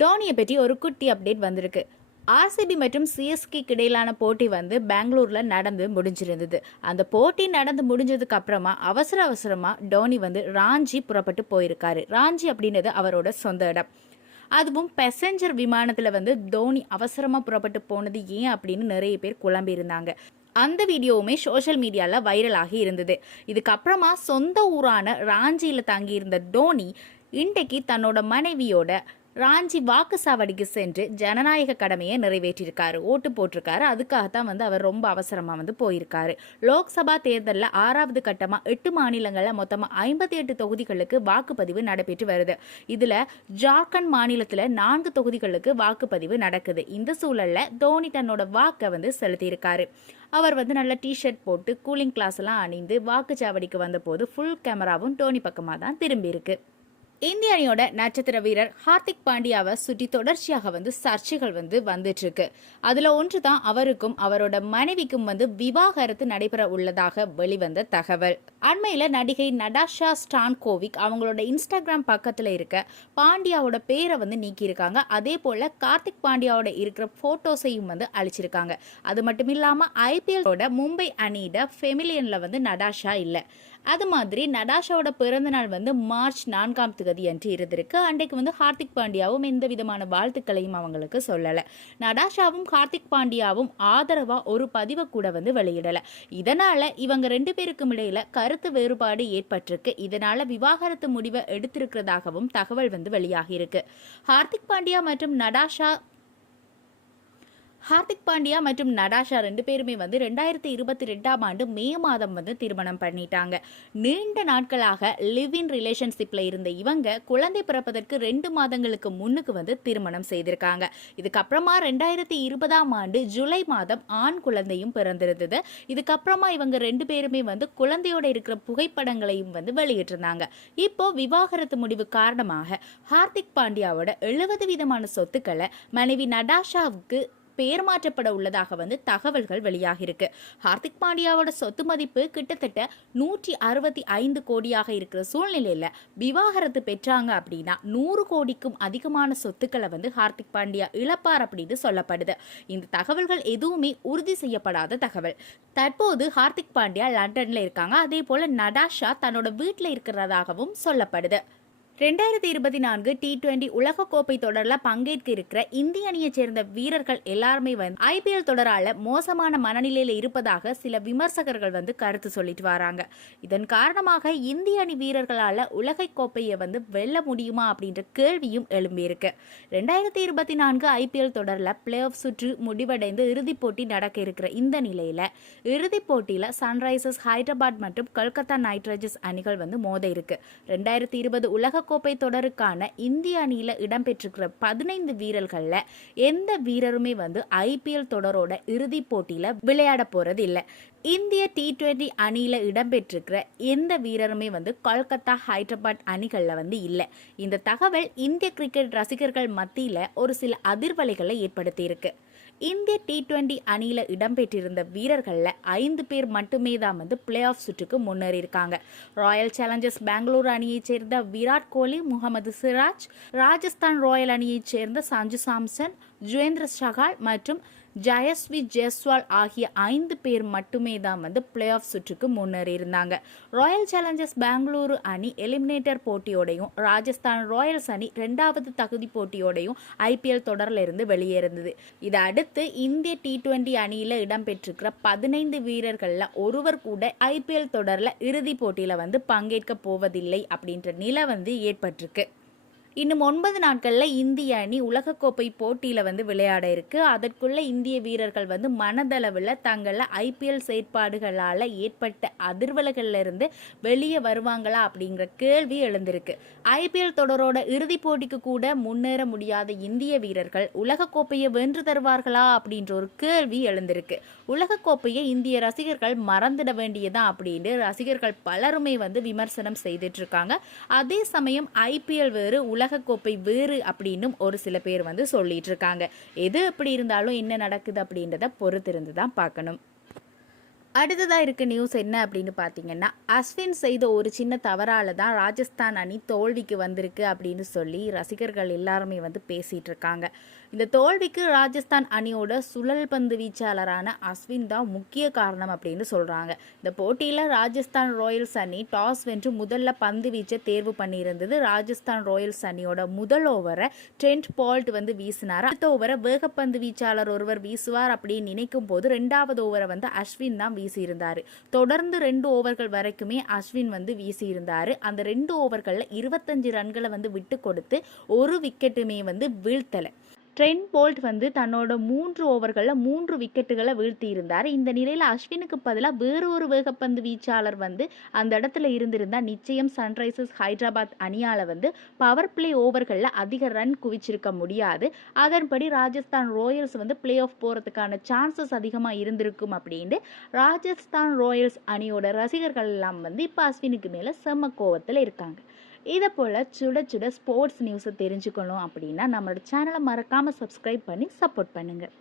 டோனியை பற்றி ஒரு குட்டி அப்டேட் வந்திருக்கு. ஆர்சிபி மற்றும் சிஎஸ்கேக்கு இடையிலான போட்டி பெங்களூர்ல நடந்து முடிஞ்சிருந்தது. அந்த போட்டி நடந்து முடிஞ்சதுக்கு அப்புறமா அவசரமா டோனி ராஞ்சி புறப்பட்டு போயிருக்காரு. ராஞ்சி அப்படின்றது அவரோட சொந்த இடம். அதுவும் பேசஞ்சர் விமானத்துல தோனி அவசரமா புறப்பட்டு போனது ஏன் அப்படின்னு நிறைய பேர் குழம்பி இருந்தாங்க. அந்த வீடியோவுமே சோஷியல் மீடியால வைரல் ஆகி இருந்தது. இதுக்கப்புறமா சொந்த ஊரான ராஞ்சியில தங்கியிருந்த டோனி இன்றைக்கு தன்னோட மனைவியோட ராஞ்சி வாக்குச்சாவடிக்கு சென்று ஜனநாயக கடமையை நிறைவேற்றியிருக்காரு, ஓட்டு போட்டிருக்காரு. அதுக்காகத்தான் அவர் ரொம்ப அவசரமா போயிருக்காரு. லோக்சபா தேர்தலில் 6வது கட்டமா 8 மாநிலங்களில் மொத்தமாக 58 தொகுதிகளுக்கு வாக்குப்பதிவு நடைபெற்று வருது. இதுல ஜார்க்கண்ட் மாநிலத்தில் 4 தொகுதிகளுக்கு வாக்குப்பதிவு நடக்குது. இந்த சூழல்ல தோனி தன்னோட வாக்கை செலுத்தியிருக்காரு. அவர் நல்ல டிஷர்ட் போட்டு கூலிங் கிளாஸ் எல்லாம் அணிந்து வாக்குச்சாவடிக்கு வந்த போது ஃபுல் கேமராவும் டோனி பக்கமாக தான் திரும்பி இருக்கு. இந்திய அணியோட நட்சத்திர வீரர் ஹார்திக் பாண்டியாவை சுற்றி தொடர்ச்சியாக சர்ச்சைகள் வந்துட்டு இருக்கு. அதுல ஒன்று தான் அவருக்கும் அவரோட மனைவிக்கும் விவாகரத்து நடைபெற உள்ளதாக வெளிவந்த தகவல். அண்மையில நடிகை நடாஷா ஸ்டான்கோவிக் அவங்களோட இன்ஸ்டாகிராம் பக்கத்துல இருக்க பாண்டியாவோட பேரை நீக்கியிருக்காங்க. அதே போல கார்த்திக் பாண்டியாவோட இருக்கிற போட்டோஸையும் அழிச்சிருக்காங்க. அது மட்டும் இல்லாம ஐபிஎல் மும்பை அணியிட ஃபெமிலியன்ல நடாஷா இல்ல. அது மாதிரி நடாஷாவோட பிறந்த நாள் மார்ச் 4ஆம் தேதி அன்று இருந்திருக்கு. அன்றைக்கு ஹார்திக் பாண்டியாவும் எந்த விதமான வாழ்த்துக்களையும் அவங்களுக்கு சொல்லல. நடாஷாவும் ஹார்திக் பாண்டியாவும் ஆதரவா ஒரு பதிவை கூட வெளியிடல. இதனால இவங்க 2 பேருக்கும் இடையில கருத்து வேறுபாடு ஏற்பட்டிருக்கு. இதனால விவாகரத்து முடிவை எடுத்திருக்கிறதாகவும் தகவல் வெளியாகி இருக்கு. ஹார்திக் பாண்டியா மற்றும் நடாஷா 2 பேருமே 2022ஆம் ஆண்டு மே மாதம் திருமணம் பண்ணிட்டாங்க. நீண்ட நாட்களாக லிவ் இன் ரிலேஷன்ஷிப்ல இருந்த இவங்க குழந்தை பிறப்பதற்கு 2 மாதங்களுக்கு முன்னுக்கு திருமணம் செய்திருக்காங்க. இதுக்கப்புறமா 2020ஆம் ஆண்டு ஜூலை மாதம் ஆண் குழந்தையும் பிறந்திருந்தது. இதுக்கப்புறமா இவங்க 2 பேருமே குழந்தையோட இருக்கிற புகைப்படங்களையும் வெளியிட்டிருந்தாங்க. இப்போ விவாகரத்து முடிவு காரணமாக ஹார்திக் பாண்டியாவோட 70% சொத்துக்களை மனைவி நடாஷாவுக்கு பெயர் மாற்றப்பட உள்ளதாக தகவல்கள் வெளியாகிருக்கு. ஹார்திக் பாண்டியாவோட சொத்து மதிப்பு கிட்டத்தட்ட 165 கோடியாக இருக்கிற சூழ்நிலையில விவாகரத்து பெற்றாங்க அப்படின்னா 100 கோடிக்கும் அதிகமான சொத்துக்களை ஹார்திக் பாண்டியா இழப்பார் அப்படின்னு சொல்லப்படுது. இந்த தகவல்கள் எதுவுமே உறுதி செய்யப்படாத தகவல். தற்போது ஹார்திக் பாண்டியா லண்டன்ல இருக்காங்க. அதே போல நடாஷா தன்னோட வீட்டில் இருக்கிறதாகவும் சொல்லப்படுது. 2024 T20 உலகக்கோப்பை தொடரில் பங்கேற்க இருக்கிற இந்திய அணியை சேர்ந்த வீரர்கள் எல்லாருமே ஐபிஎல் தொடரால மோசமான மனநிலையில இருப்பதாக சில விமர்சகர்கள் கருத்து சொல்லிட்டு வராங்க. இதன் காரணமாக இந்திய அணி வீரர்களால உலக கோப்பையை வெல்ல முடியுமா அப்படின்ற கேள்வியும் எழும்பியிருக்கு. 2024 ஐபிஎல் தொடரில் பிளே ஆஃப் சுற்று முடிவடைந்து இறுதிப் போட்டி நடக்க இருக்கிற இந்த நிலையில இறுதிப் போட்டியில சன்ரைசர்ஸ் ஹைதராபாத் மற்றும் கொல்கத்தா நைட் ரைடர்ஸ் அணிகள் மோத இருக்கு. 2020 உலக கோப்பை தொடருக்கான இந்திய அணியில இடம்பெற்றிருக்கிற 15 வீரர்கள்ல எந்த வீரருமே ஐபிஎல் தொடரோட இறுதி போட்டியில விளையாட போறது இல்ல. இந்திய T20 அணியில இடம்பெற்றிருக்கிற எந்த வீரருமே கொல்கத்தா ஹைதராபாத் அணிகள்ல இல்ல. இந்த தகவல் இந்திய கிரிக்கெட் ரசிகர்கள் மத்தியில ஒரு சில அதிர்வலைகளை ஏற்படுத்தி இருக்கு. இந்திய T20 அணியில இடம்பெற்றிருந்த வீரர்கள்ல 5 பேர் மட்டுமே தான் பிளே ஆஃப் சுற்றுக்கு முன்னேறி இருக்காங்க. ராயல் சேலஞ்சர்ஸ் பெங்களூரு அணியைச் சேர்ந்த விராட் கோலி, முகமது சிராஜ், ராஜஸ்தான் ராயல் அணியைச் சேர்ந்த சஞ்சு சாம்சன், ஜுவேந்திர சகால் மற்றும் ஜயஸ்வி ஜெய்ஸ்வால் ஆகிய 5 பேர் மட்டுமே தான் பிளே ஆஃப் சுற்றுக்கு முன்னேறி இருந்தாங்க. ராயல் சேலஞ்சர்ஸ் பெங்களூரு அணி எலிமினேட்டர் போட்டியோடையும் ராஜஸ்தான் ராயல்ஸ் அணி 2வது தகுதி போட்டியோடையும் ஐபிஎல் தொடரில் இருந்து வெளியேறியது. இதை அடுத்து இந்திய T20 அணியில இடம்பெற்றிருக்கிற 15 வீரர்கள்ல ஒருவர் கூட ஐபிஎல் தொடரில் இறுதி போட்டியில பங்கேற்க போவதில்லை அப்படின்ற நிலை ஏற்பட்டிருக்கு. இன்னும் 9 நாட்கள்ல இந்திய அணி உலகக்கோப்பை போட்டியில விளையாட இருக்கு. அதற்குள்ள இந்திய வீரர்கள் மனதளவில் தங்கள ஐபிஎல் செயற்பாடுகளால ஏற்பட்ட அதிர்வலைகள்ல இருந்து வெளியே வருவாங்களா அப்படிங்கிற கேள்வி எழுந்திருக்கு. ஐபிஎல் தொடரோட இறுதி போட்டிக்கு கூட முன்னேற முடியாத இந்திய வீரர்கள் உலகக்கோப்பையை வென்று தருவார்களா அப்படின்ற ஒரு கேள்வி எழுந்திருக்கு. உலகக்கோப்பையை இந்திய ரசிகர்கள் மறந்துட வேண்டியதான் அப்படின்னு ரசிகர்கள் பலருமே விமர்சனம் செய்துட்டு இருக்காங்க. அதே சமயம் ஐபிஎல் வேறு உலகக்கோப்பை வேறு அப்படின்னு ஒரு சில பேர் சொல்லிட்டு இருக்காங்க. எது எப்படி இருந்தாலும் என்ன நடக்குது அப்படின்றத பொறுத்திருந்து தான் பார்க்கணும். அடுத்ததாக இருக்க நியூஸ் என்ன அப்படின்னு பார்த்தீங்கன்னா, அஸ்வின் செய்த ஒரு சின்ன தவறால் தான் ராஜஸ்தான் அணி தோல்விக்கு வந்திருக்கு அப்படின்னு சொல்லி ரசிகர்கள் எல்லாருமே வந்து பேசிகிட்டு இருக்காங்க. இந்த தோல்விக்கு ராஜஸ்தான் அணியோட சுழல் பந்து வீச்சாளரான அஸ்வின் தான் முக்கிய காரணம் அப்படின்னு சொல்கிறாங்க. இந்த போட்டியில் ராஜஸ்தான் ராயல்ஸ் அணி டாஸ் வென்று முதல்ல பந்து வீச்சை தேர்வு பண்ணியிருந்தது. ராஜஸ்தான் ராயல்ஸ் அணியோட முதல் ஓவரை ட்ரெண்ட் போல்ட் வந்து வீசினார். அடுத்த ஓவரை வேகப்பந்து வீச்சாளர் ஒருவர் வீசுவார் அப்படின்னு நினைக்கும் போது 2வது ஓவரை வந்து அஸ்வின் தான் வீசியிருந்தார். தொடர்ந்து 2 ஓவர்கள் வரைக்குமே அஸ்வின் வந்து வீசியிருந்தார். அந்த 2 ஓவர்களில் 25 ரன்களை வந்து விட்டு கொடுத்து ஒரு விக்கெட்டுமே வந்து வீழ்த்தலை. ட்ரெண்ட் போல்ட் வந்து தன்னோட 3 ஓவர்களில் 3 விக்கெட்டுகளை வீழ்த்தி இருந்தார். இந்த நிலையில் அஸ்வினுக்கு பதிலாக வேறொரு வேகப்பந்து வீச்சாளர் வந்து அந்த இடத்துல இருந்திருந்தால் நிச்சயம் சன்ரைசர்ஸ் ஹைதராபாத் அணியால் வந்து பவர் பிளே ஓவர்களில் அதிக ரன் குவிச்சிருக்க முடியாது. அதன்படி ராஜஸ்தான் ராயல்ஸ் வந்து பிளே ஆஃப் போகிறதுக்கான சான்சஸ் அதிகமாக இருந்திருக்கும் அப்படின்ட்டு ராஜஸ்தான் ராயல்ஸ் அணியோட ரசிகர்கள் எல்லாம் வந்து இப்போ அஸ்வினுக்கு மேலே செம்ம கோவத்தில் இருக்காங்க. இதை போல் சுட சுட ஸ்போர்ட்ஸ் நியூஸை தெரிஞ்சுக்கணும் அப்படின்னா நம்மளோட சேனலை மறக்காமல் சப்ஸ்கிரைப் பண்ணி சப்போர்ட் பண்ணுங்கள்.